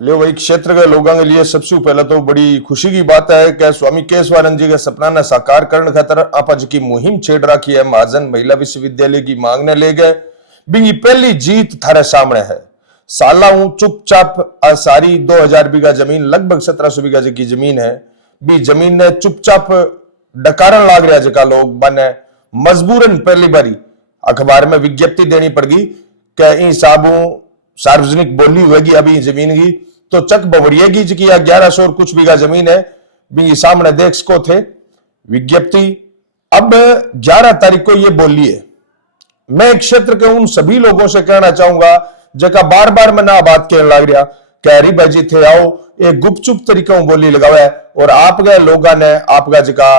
ले भाई क्षेत्र के लोगों के लिए सबसे पहले तो बड़ी खुशी की बात है कि स्वामी केशवानंद जी के सपना ने साकार करने खातर आप की मुहिम छेड़ रखी है। महाजन महिला विश्वविद्यालय की मांग ने ले गए बिंगी पहली जीत थारे सामने है। साला हूं चुपचाप सारी 2000 बीघा जमीन लगभग 1700 बीघा की जमीन है भी जमीन ने चुपचाप डकारण लाग रहा जका लोग बने मजबूरन पहली बारी अखबार में विज्ञप्ति देनी पड़गी कि हिसाबों सार्वजनिक बोली होगी अभी जमीन की तो चक बवड़िएगी जी 1100 और कुछ बीघा जमीन है भी सामने देख सको थे विज्ञप्ति। अब 11 तारीख को ये बोली है। मैं क्षेत्र के उन सभी लोगों से कहना चाहूंगा जका बार बार मैं ना बात कहने लग रहा कह रही भाई जी थे आओ एक गुपचुप तरीका बोली लगावा है और आप गए लोगों ने आपका जका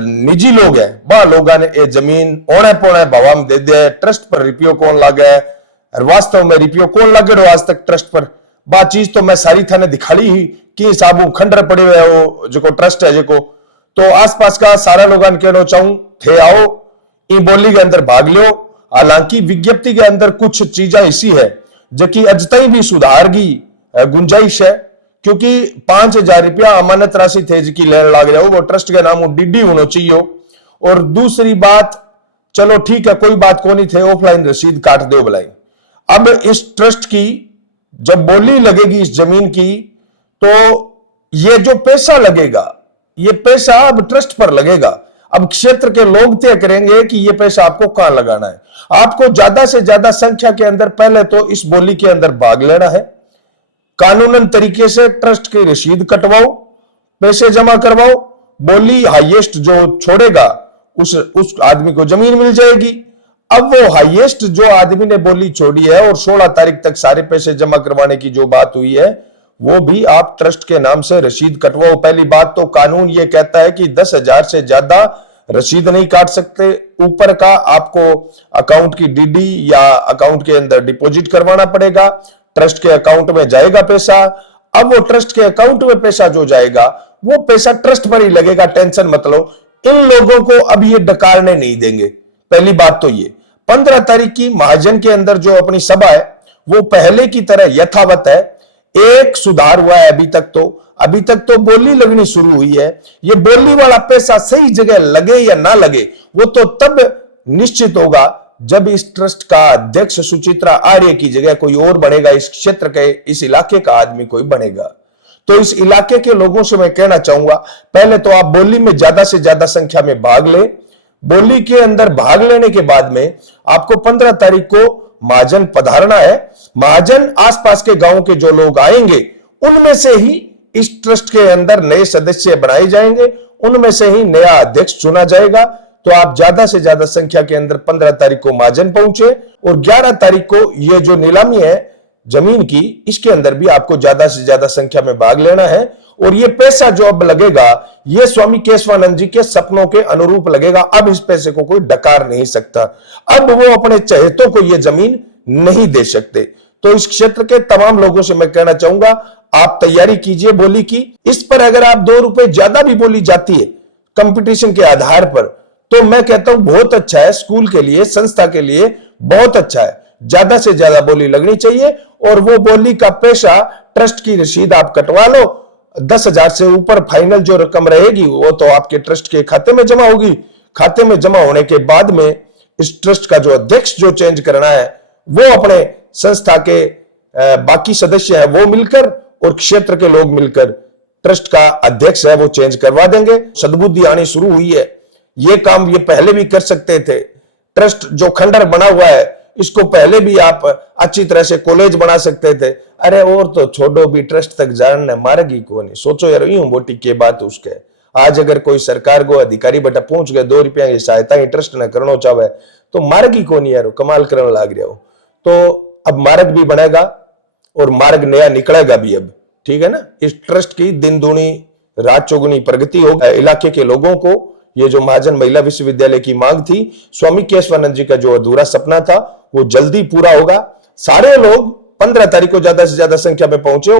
निजी लोग है वह लोगों ने ये जमीन ओने पोने भावा में दे दिया। ट्रस्ट पर रिपियो कौन लगे और वास्तव में रिपियो कौन लगे आज तक ट्रस्ट पर बात चीज तो मैं सारी थाने दिखाड़ी ही कि साबू खंडर पड़े हुए वो जो ट्रस्ट है जो तो आसपास का सारा लोगों ने कहना चाहूं थे आओ इन बोली के अंदर भाग लो। हालांकि विज्ञप्ति के अंदर कुछ चीजें ऐसी है जो कि अज तक भी सुधार की गुंजाइश है क्योंकि 5000 रुपया अमानत राशि थे जिसकी लेन लाग रहा हो वो ट्रस्ट के नाम डीडी होना चाहिए। और दूसरी बात चलो ठीक है कोई बात को नहीं थे ऑफलाइन रसीद काट दो बुलाई। अब इस ट्रस्ट की जब बोली लगेगी इस जमीन की तो ये जो पैसा लगेगा ये पैसा अब ट्रस्ट पर लगेगा। अब क्षेत्र के लोग तय करेंगे कि ये पैसा आपको कहां लगाना है। आपको ज्यादा से ज्यादा संख्या के अंदर पहले तो इस बोली के अंदर भाग लेना है। कानूनन तरीके से ट्रस्ट की रसीद कटवाओ पैसे जमा करवाओ बोली हाईएस्ट जो छोड़ेगा उस आदमी को जमीन मिल जाएगी। अब वो हाईएस्ट जो आदमी ने बोली छोड़ी है और 16 तारीख तक सारे पैसे जमा करवाने की जो बात हुई है वो भी आप ट्रस्ट के नाम से रसीद कटवाओ। पहली बात तो कानून ये कहता है कि 10,000 से ज्यादा रसीद नहीं काट सकते। ऊपर का आपको अकाउंट की डीडी या अकाउंट के अंदर डिपॉजिट करवाना पड़ेगा। ट्रस्ट के अकाउंट में जाएगा पैसा। अब वो ट्रस्ट के अकाउंट में पैसा जो जाएगा वो पैसा ट्रस्ट पर ही लगेगा। टेंशन मत लो। इन लोगों को अब ये डकारने नहीं देंगे। पहली बात तो ये 15 तारीख की महाजन के अंदर जो अपनी सभा है वो पहले की तरह यथावत है। एक सुधार हुआ है अभी तक तो बोली लगनी शुरू हुई है। ये बोली वाला पैसा सही जगह लगे या ना लगे वो तो तब निश्चित होगा जब इस ट्रस्ट का अध्यक्ष सुचित्रा आर्य की जगह कोई और बनेगा। इस क्षेत्र के इस इलाके का आदमी कोई बनेगा। तो इस इलाके के लोगों से मैं कहना चाहूंगा पहले तो आप बोली में ज्यादा से ज्यादा संख्या में भाग ले। बोली के अंदर भाग लेने के बाद में आपको 15 तारीख को महाजन पधारना है। महाजन आसपास के गांव के जो लोग आएंगे उनमें से ही इस ट्रस्ट के अंदर नए सदस्य बनाए जाएंगे। उनमें से ही नया अध्यक्ष चुना जाएगा। तो आप ज्यादा से ज्यादा संख्या के अंदर 15 तारीख को महाजन पहुंचे और 11 तारीख को ये जो नीलामी है जमीन की इसके अंदर भी आपको ज्यादा से ज्यादा संख्या में भाग लेना है। और ये पैसा जो अब लगेगा ये स्वामी केशवानंद जी के सपनों के अनुरूप लगेगा। अब इस पैसे को कोई डकार नहीं सकता। अब वो अपने चहेतों को ये जमीन नहीं दे सकते। तो इस क्षेत्र के तमाम लोगों से मैं कहना चाहूंगा आप तैयारी कीजिए बोली की। इस पर अगर आप 2 रुपए ज्यादा भी बोली जाती है कंपटीशन के आधार पर तो मैं कहता हूं बहुत अच्छा है। स्कूल के लिए संस्था के लिए बहुत अच्छा है। ज्यादा से ज्यादा बोली लगनी चाहिए और वो बोली का पैसा ट्रस्ट की रसीद आप कटवा लो। 10,000 से ऊपर फाइनल जो रकम रहेगी वो तो आपके ट्रस्ट के खाते में जमा होगी। खाते में जमा होने के बाद में इस ट्रस्ट का जो अध्यक्ष जो चेंज करना है वो अपने संस्था के बाकी सदस्य है वो मिलकर और क्षेत्र के लोग मिलकर ट्रस्ट का अध्यक्ष है वो चेंज करवा देंगे। सद्बुद्धि आनी शुरू हुई है। ये काम ये पहले भी कर सकते थे। ट्रस्ट जो खंडर बना हुआ है इसको पहले भी आप अच्छी तरह से कॉलेज बना सकते थे। अरे और तो छोड़ो भी ट्रस्ट तक जानने मारेगी को नहीं। सोचो यार यूं बोटी के बात उसके आज अगर कोई सरकार को अधिकारी बेटा पहुंच गए 2 रुपया की सहायता ही ट्रस्ट ने करना चाहे तो मार्ग ही को नहीं यार कमाल करने लग रहा हो। तो अब मार्ग भी बनेगा और मार्ग नया निकलेगा भी अब ठीक है ना। इस ट्रस्ट की दिन दूनी रात चौगुनी प्रगति हो। इलाके के लोगों को ये जो महाजन महिला विश्वविद्यालय की मांग थी स्वामी केशवानंद जी का जो अधूरा सपना था वो जल्दी पूरा होगा। सारे लोग 15 तारीख को ज्यादा से ज्यादा संख्या में पहुंचे।